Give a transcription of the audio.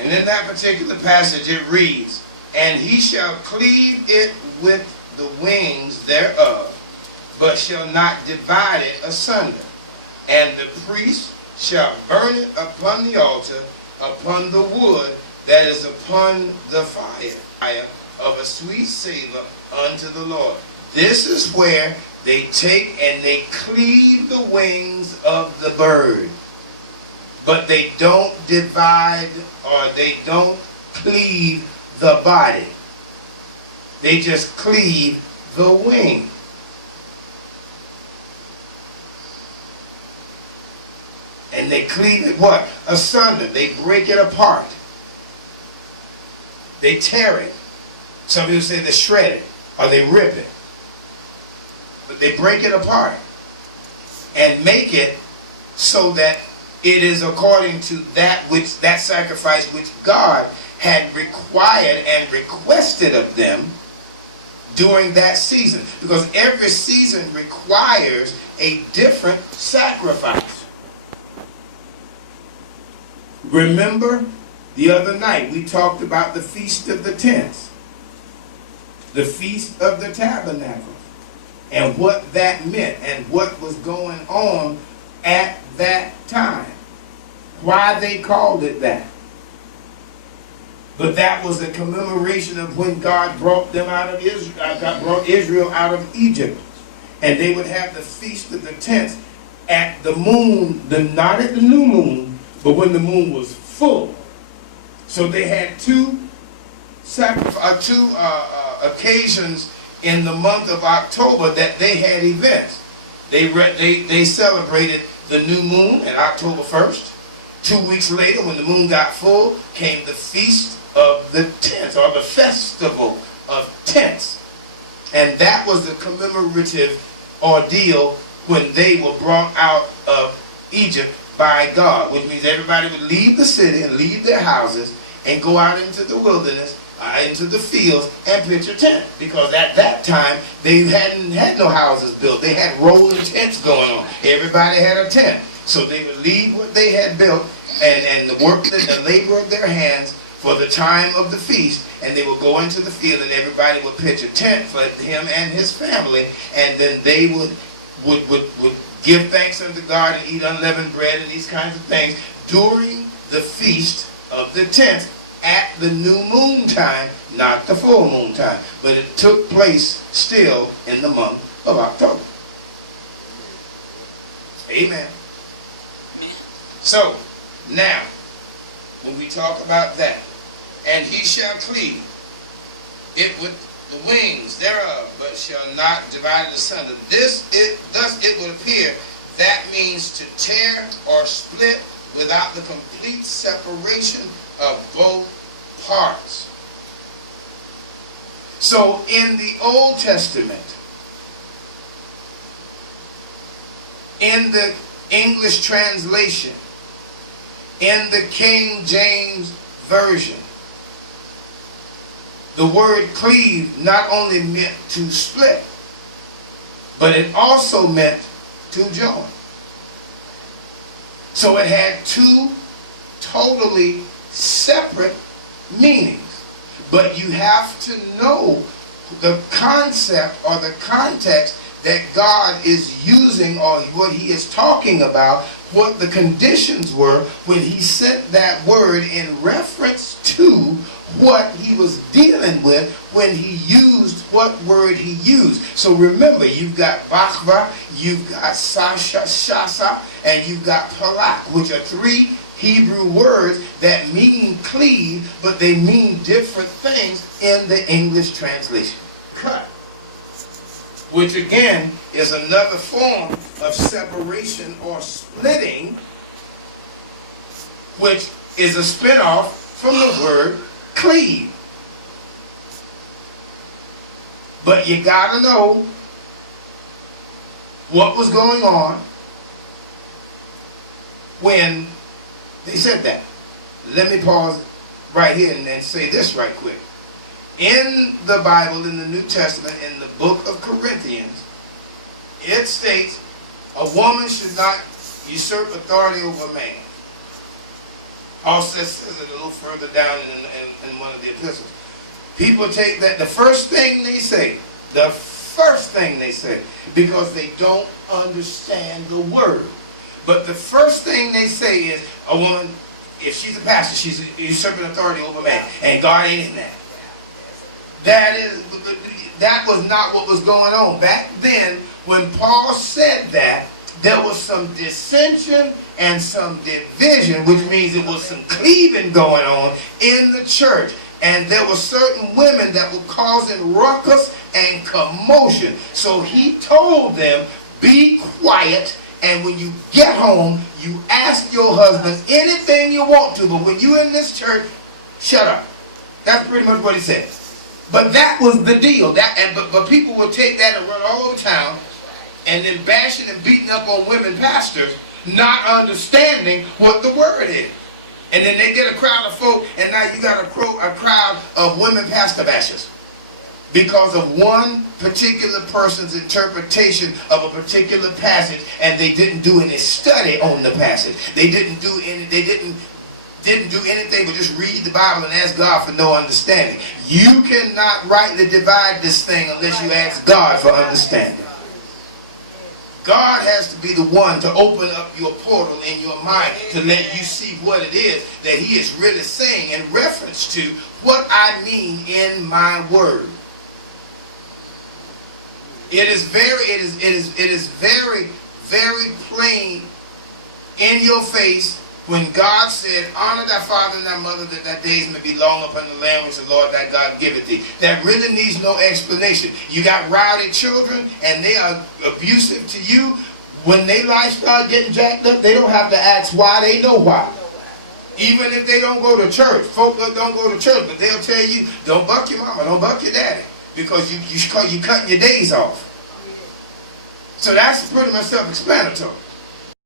And in that particular passage it reads, and he shall cleave it with the wings thereof, but shall not divide it asunder. And the priest shall burn it upon the altar, upon the wood that is upon the fire of a sweet savor unto the Lord. This is where they take and they cleave the wings of the bird. But they don't divide, or they don't cleave the body. They just cleave the wing. And they cleave it what? Asunder. They break it apart. They tear it. Some people say they shred it or they rip it. But they break it apart and make it so that it is according to that sacrifice which God had required and requested of them during that season. Because every season requires a different sacrifice. Remember, the other night we talked about the Feast of the Tents, the Feast of the Tabernacles, and what that meant and what was going on at that time. Why they called it that. But that was a commemoration of when God brought them out of Israel, God brought Israel out of Egypt. And they would have the Feast of the Tents at the moon, not at the new moon, but when the moon was full. So they had two occasions in the month of October that they had events. They celebrated the new moon at October 1st. 2 weeks later, when the moon got full, came the Feast of the Tents, or the Festival of Tents. And that was the commemorative ordeal when they were brought out of Egypt by God, which means everybody would leave the city and leave their houses and go out into the wilderness, into the fields, and pitch a tent. Because at that time, they hadn't had no houses built. They had rolling tents going on. Everybody had a tent. So they would leave what they had built and the work, the labor of their hands for the time of the feast, and they would go into the field and everybody would pitch a tent for him and his family, and then they would give thanks unto God and eat unleavened bread and these kinds of things during the Feast of the Tents at the new moon time, not the full moon time. But it took place still in the month of October. Amen. So, now, when we talk about that, and he shall cleave it with the wings thereof, but shall not divide it asunder. Thus it would appear that means to tear or split without the complete separation of both parts. So in the Old Testament, in the English translation, in the King James Version, the word cleave not only meant to split, but it also meant to join. So it had two totally separate meanings. But you have to know the concept or the context that God is using, or what he is talking about, what the conditions were when he sent that word in reference to what he was dealing with when he used what word he used. So remember, you've got Bachva, you've got Shasa, and you've got Palak, which are three Hebrew words that mean cleave, but they mean different things in the English translation. Cut, which again is another form of separation or splitting, which is a spin-off from the word cleave. But you gotta know what was going on when they said that. Let me pause right here and say this right quick. In the Bible, in the New Testament, in the book of Corinthians, it states a woman should not usurp authority over a man. Also says it a little further down in one of the epistles. People take that, the first thing they say, because they don't understand the word. But the first thing they say is, a woman, if she's a pastor, she's usurping authority over man, and God ain't in that. That was not what was going on. Back then, when Paul said that, there was some dissension and some division, which means it was some cleaving going on in the church. And there were certain women that were causing ruckus and commotion. So he told them, be quiet, and when you get home, you ask your husband anything you want to, but when you're in this church, shut up. That's pretty much what he said. But that was the deal. But people would take that and run all over town, and then bashing and beating up on women pastors, not understanding what the word is. And then they get a crowd of folk, and now you got a crowd of women pastor bashers because of one particular person's interpretation of a particular passage, and they didn't do any study on the passage. They didn't do anything but just read the Bible and ask God for no understanding. You cannot rightly divide this thing unless you ask God for understanding. God has to be the one to open up your portal in your mind to let you see what it is that he is really saying in reference to what I mean in my word. It is very, very plain in your face when God said, honor thy father and thy mother, that thy days may be long upon the land which the Lord thy God giveth thee. That really needs no explanation. You got rowdy children and they are abusive to you. When their life start getting jacked up, they don't have to ask why, they know why. Even if they don't go to church, folk don't go to church, but they'll tell you, don't buck your mama, don't buck your daddy, because you cutting your days off. So that's pretty much self-explanatory.